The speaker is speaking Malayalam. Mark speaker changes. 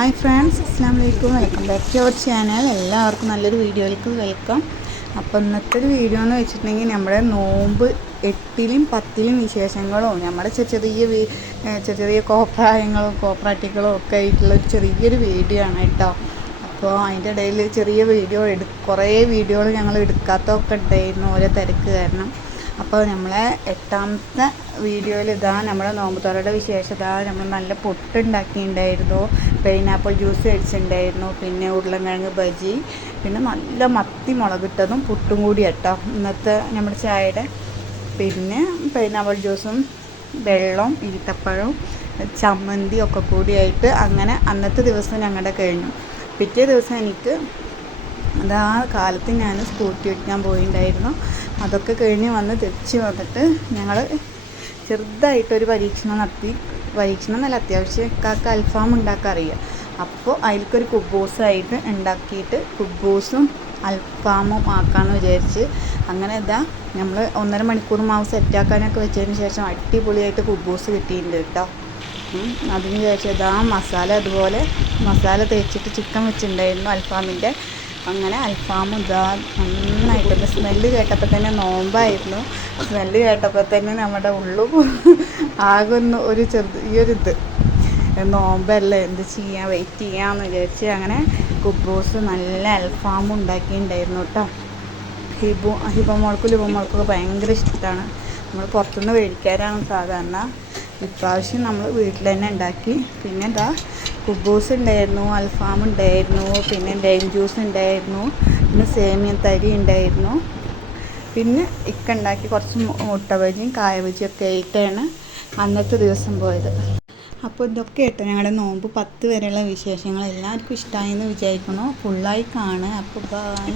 Speaker 1: ഹായ് ഫ്രണ്ട്സ് അസ്സാം വലൈക്കും welcome back to our channel. എല്ലാവർക്കും നല്ലൊരു വീഡിയോയിലേക്ക് വെൽക്കം. അപ്പോൾ ഇന്നത്തെ ഒരു വീഡിയോ എന്ന് വെച്ചിട്ടുണ്ടെങ്കിൽ നമ്മുടെ നോമ്പ് എട്ടിലും പത്തിലും വിശേഷങ്ങളോ നമ്മുടെ ചെറിയ ചെറിയ ചെറിയ ചെറിയ കോപ്രായങ്ങളും കോപ്രാറ്റികളും ഒക്കെ ആയിട്ടുള്ള ഒരു ചെറിയൊരു വീഡിയോ ആണ് കേട്ടോ. അപ്പോൾ അതിന്റെ ഇടയിൽ ചെറിയ വീഡിയോ എടു കുറേ വീഡിയോകൾ ഞങ്ങൾ എടുക്കാത്തതൊക്കെ ഉണ്ടായിരുന്നു ഓരോ തിരക്ക് കാരണം. അപ്പോൾ നമ്മളെ എട്ടാമത്തെ വീഡിയോയിൽ ഇതാ നമ്മുടെ നോമ്പുതുറയുടെ വിശേഷത നമ്മൾ നല്ല പുട്ടുണ്ടാക്കിയിട്ടുണ്ടായിരുന്നു. Pineapple juice കഴിച്ചിട്ടുണ്ടായിരുന്നു. പിന്നെ ഉരുളൻകിഴങ്ങ് ബജി. പിന്നെ നല്ല മത്തി മുളകിട്ടതും പുട്ടും കൂടി കേട്ടോ ഇന്നത്തെ നമ്മുടെ ചായയുടെ പിന്നെ പൈനാപ്പിൾ ജ്യൂസും വെള്ളം ഈത്തപ്പഴവും ചമ്മന്തി ഒക്കെ കൂടിയായിട്ട് അങ്ങനെ അന്നത്തെ ദിവസം ഞങ്ങളുടെ കഴിഞ്ഞു. പിറ്റേ ദിവസം എനിക്ക് അതാ കാലത്ത് ഞാൻ സ്കൂട്ടി ഓടിക്കാൻ പോയിണ്ടായിരുന്നു. അതൊക്കെ കഴിഞ്ഞ് വന്ന് തിരിച്ച് വന്നിട്ട് ഞങ്ങൾ ചെറുതായിട്ടൊരു പരീക്ഷണം നടത്തി. പരീക്ഷണം എന്നല്ല അത്യാവശ്യം കാക്ക അൽഫാം ഉണ്ടാക്കാൻ അറിയാം. അപ്പോൾ അതിലേക്കൊരു കുബൂസായിട്ട് ഉണ്ടാക്കിയിട്ട് കുബൂസും അൽഫാമും ആക്കാമെന്ന് വിചാരിച്ച് അങ്ങനെ ഇതാ നമ്മൾ ഒന്നര മണിക്കൂർ മാവ് സെറ്റാക്കാനൊക്കെ വെച്ചതിന് ശേഷം അടിപൊളിയായിട്ട് കുബൂസ് കിട്ടിയിട്ടുണ്ട് കേട്ടോ. അതിന് ശേഷം ഇതാ മസാല അതുപോലെ മസാല തേച്ചിട്ട് ചിക്കൻ വെച്ചിട്ടുണ്ടായിരുന്നു അൽഫാമിന്റെ. അങ്ങനെ അൽഫാം ഇതാ നന്നായിട്ടുണ്ട് സ്മെല്ല് കേട്ടപ്പോൾ തന്നെ നോമ്പായിരുന്നു. സ്മെല്ല് കേട്ടപ്പോൾ തന്നെ നമ്മുടെ ഉള്ളു ആകുന്ന ഒരു ചെറു ഈ ഒരു ഇത്. നോമ്പല്ലേ എന്ത് ചെയ്യാം വെയിറ്റ് ചെയ്യാമെന്ന് വിചാരിച്ച് അങ്ങനെ കുബൂസ് നല്ല അൽഫാമും ഉണ്ടാക്കിയിട്ടുണ്ടായിരുന്നു കേട്ടോ. ഹിബു ഹിബമോൾക്കും ലിബമോൾക്കൊക്കെ ഭയങ്കര ഇഷ്ടമാണ് നമ്മൾ പുറത്തുനിന്ന് മേടിക്കാറാണ് സാധാരണ. ഇപ്രാവശ്യം നമ്മൾ വീട്ടിൽ തന്നെ ഉണ്ടാക്കി. പിന്നെ എന്താ കുബൂസ് ഉണ്ടായിരുന്നു അൽഫാം ഉണ്ടായിരുന്നു പിന്നെ ലൈം ജ്യൂസ് ഉണ്ടായിരുന്നു പിന്നെ സേമിയ തരി ഉണ്ടായിരുന്നു. പിന്നെ ഇക്ക ഉണ്ടാക്കി കുറച്ച് മുട്ട ബജിയും കായ ബജിയും ഒക്കെ ആയിട്ടാണ് അന്നത്തെ ദിവസം പോയത്. അപ്പോൾ ഇതൊക്കെ ആയിട്ട് ഞങ്ങളുടെ നോമ്പ് പത്ത് വരെയുള്ള വിശേഷങ്ങൾ എല്ലാവർക്കും ഇഷ്ടമായി എന്ന് വിചാരിക്കുന്നു ഫുള്ളായി കാണുക. അപ്പോൾ ബൈ